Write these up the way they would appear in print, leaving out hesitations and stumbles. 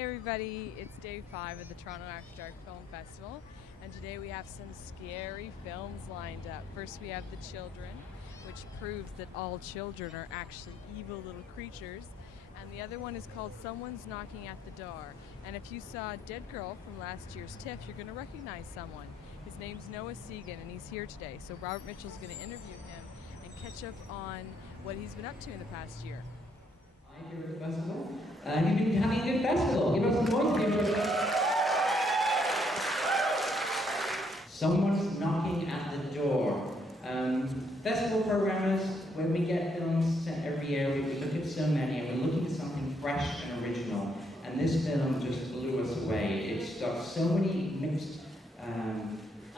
Hey everybody, it's day 5 of the Toronto After Dark Film Festival, and today we have some scary films lined up. First we have The Children, which proves that all children are actually evil little creatures, and the other one is called Someone's Knocking at the Door. And if you saw Dead Girl from last year's TIFF, you're going to recognize someone. His name's Noah Segan, and he's here today, so Robert Mitchell's going to interview him and catch up on what he's been up to in the past year. Here at the festival. You've been having a good festival. Give us some noise here for Someone's Knocking at the Door. Festival programmers, when we get films sent every year, we look at so many and we're looking for something fresh and original. And this film just blew us away. It's got so many mixed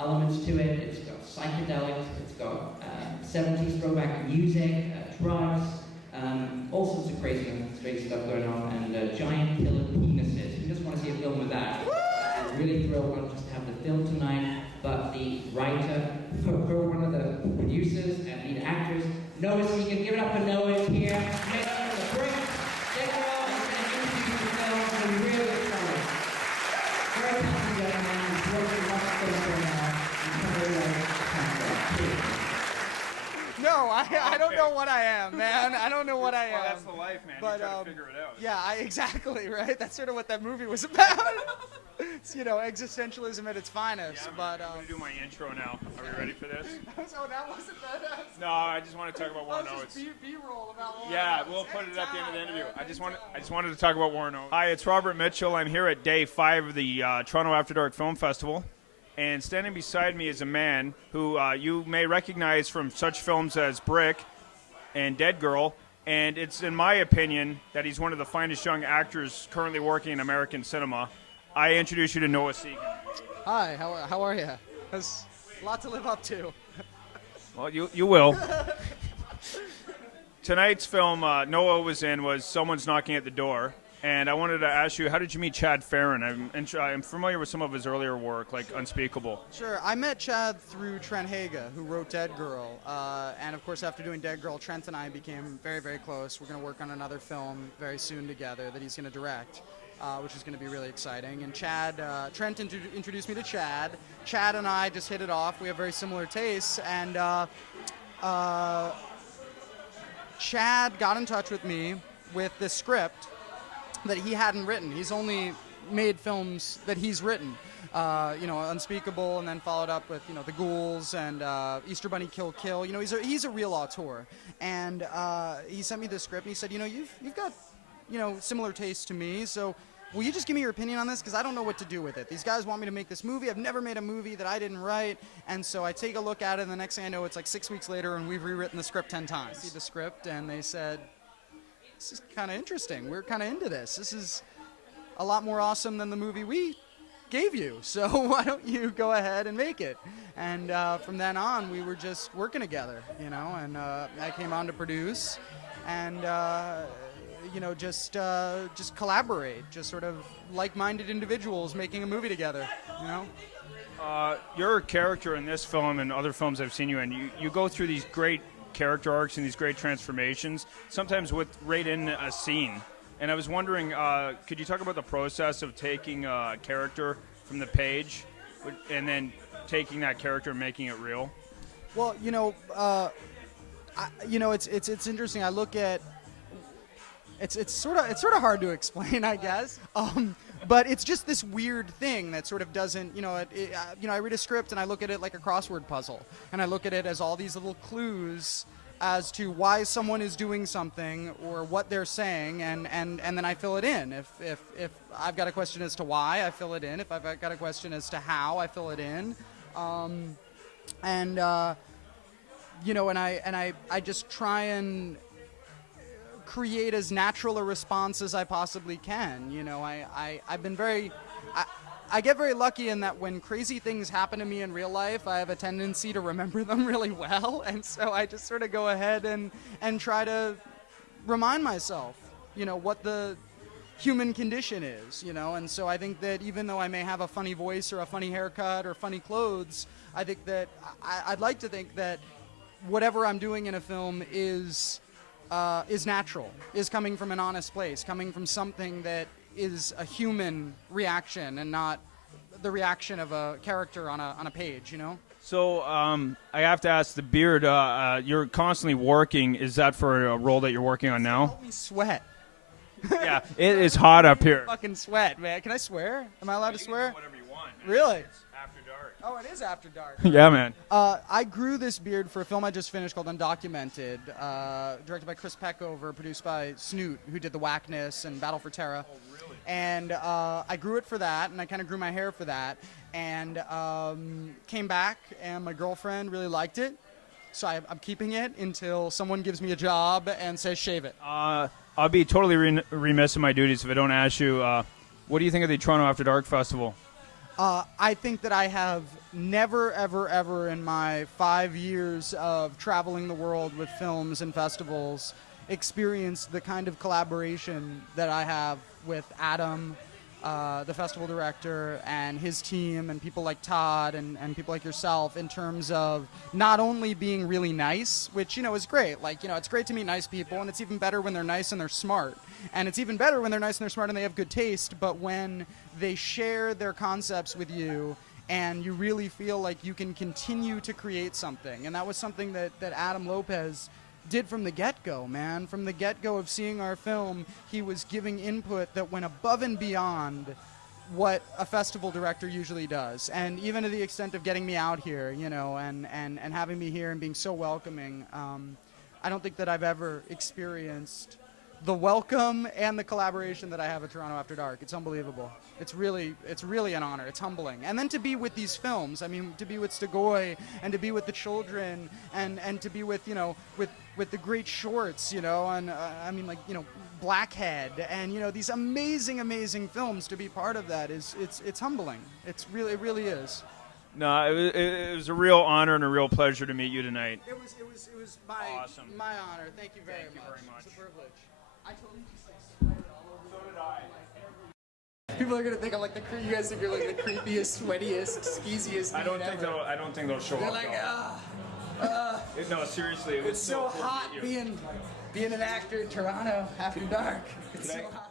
elements to it. It's got psychedelics, it's got 70s throwback music, drugs, all sorts of crazy stuff going on, and giant killer penises. We just want to see a film with that. I'm really thrilled not just to have the film tonight, but the writer, one of the producers and lead actors, Noah Segan. Give it up for Noah is here. Make it for the break. Dead Girl is going to introduce the film. We're really excited. Very talented young man. He's working lots of things right now. No, I don't know what I am, man. I don't know what I am. Well, that's the life, man. But, you try to figure it out. Yeah, exactly, right? That's sort of what that movie was about. It's, existentialism at its finest. Yeah, but I'm going to do my intro now. Are we ready for this? So that wasn't that. No, I just want to talk about Warren Oates. B-roll about Warren Yeah, Oates. we'll put it at the end of the interview. I just wanted to talk about Warren Oates. Hi, it's Robert Mitchell. I'm here at day 5 of the Toronto After Dark Film Festival. And standing beside me is a man who you may recognize from such films as Brick and Dead Girl. And it's in my opinion that he's one of the finest young actors currently working in American cinema. I introduce you to Noah Segan. Hi, how are you? There's a lot to live up to. Well, you will. Tonight's film Noah was in was Someone's Knocking at the Door. And I wanted to ask you, how did you meet Chad Farron? I'm familiar with some of his earlier work, like Unspeakable. Sure. I met Chad through Trent Haga, who wrote Dead Girl. And, of course, after doing Dead Girl, Trent and I became very, very close. We're going to work on another film very soon together that he's going to direct, which is going to be really exciting. And Trent introduced me to Chad. Chad and I just hit it off. We have very similar tastes. And Chad got in touch with me with this script that he hadn't written. He's only made films that he's written. Unspeakable, and then followed up with, The Ghouls and Easter Bunny Kill Kill. He's a real auteur. And he sent me this script, and he said, you've got, similar tastes to me, so will you just give me your opinion on this? Because I don't know what to do with it. These guys want me to make this movie. I've never made a movie that I didn't write. And so I take a look at it, and the next thing I know, it's like 6 weeks later, and we've rewritten the script 10 times. I see the script, and they said, this is kind of interesting. We're kind of into this. This is a lot more awesome than the movie we gave you. So why don't you go ahead and make it? And from then on, we were just working together, and I came on to produce and, just collaborate, just sort of like-minded individuals making a movie together, Your character in this film and other films I've seen you in, you go through these great character arcs and these great transformations, sometimes right in a scene. And I was wondering, could you talk about the process of taking a character from the page and then taking that character and making it real? Well, it's interesting. I look at it's sort of hard to explain, I guess. But it's just this weird thing that sort of doesn't, I read a script and I look at it like a crossword puzzle, and I look at it as all these little clues as to why someone is doing something or what they're saying, and then I fill it in. If I've got a question as to why, I fill it in. If I've got a question as to how, I fill it in. And I just try and create as natural a response as I possibly can. I've been I get very lucky in that when crazy things happen to me in real life, I have a tendency to remember them really well, and so I just sort of go ahead and try to remind myself, what the human condition is, and so I think that even though I may have a funny voice or a funny haircut or funny clothes, I think that I'd like to think that whatever I'm doing in a film is natural, is coming from an honest place, coming from something that is a human reaction and not the reaction of a character on a page, you know? So I have to ask, the beard, you're constantly working. Is that for a role that you're working on now? Help me sweat. Yeah, it is hot up here. Fucking sweat, man. Can I swear? Am I allowed to swear? Whatever you want. Really? It's after dark. Oh, it is after dark. Yeah, man. I grew this beard for a film I just finished called Undocumented, directed by Chris Peckover, produced by Snoot, who did The Whackness and Battle for Terra. Oh, really? And I grew it for that, and I kind of grew my hair for that, and came back, and my girlfriend really liked it, so I'm keeping it until someone gives me a job and says shave it. I'll be totally remiss in my duties if I don't ask you, what do you think of the Toronto After Dark Festival? I think that I have never, ever, ever in my 5 years of traveling the world with films and festivals experienced the kind of collaboration that I have with Adam, the festival director, and his team, and people like Todd and people like yourself, in terms of not only being really nice, which, you know, is great. Like, you know, it's great to meet nice people, and it's even better when they're nice and they're smart. And it's even better when they're nice and they're smart and they have good taste, but when they share their concepts with you and you really feel like you can continue to create something. And that was something that Adam Lopez did from the get-go, man. From the get-go of seeing our film, he was giving input that went above and beyond what a festival director usually does. And even to the extent of getting me out here, you know, and having me here and being so welcoming. I don't think that I've ever experienced the welcome and the collaboration that I have at Toronto After Dark. It's unbelievable. It's really an honor. It's humbling. And then to be with these films, I mean, to be with Stegoi and to be with the children and to be with, you know, with the great shorts, you know, and I mean, like, you know, Blackhead and, you know, these amazing films, to be part of that it's humbling. It really is. No, it was a real honor and a real pleasure to meet you tonight. It was Awesome. my honor. Thank you very Thank you very much. It's a privilege. I totally just like sweated all over. So did I. People are gonna think I'm like you guys think you're like the creepiest, sweatiest, skeeziest. I don't think they'll show They're up. like, No, seriously, it was it's so cool to hot meet you. being an actor in Toronto after dark. It's Can I- so hot.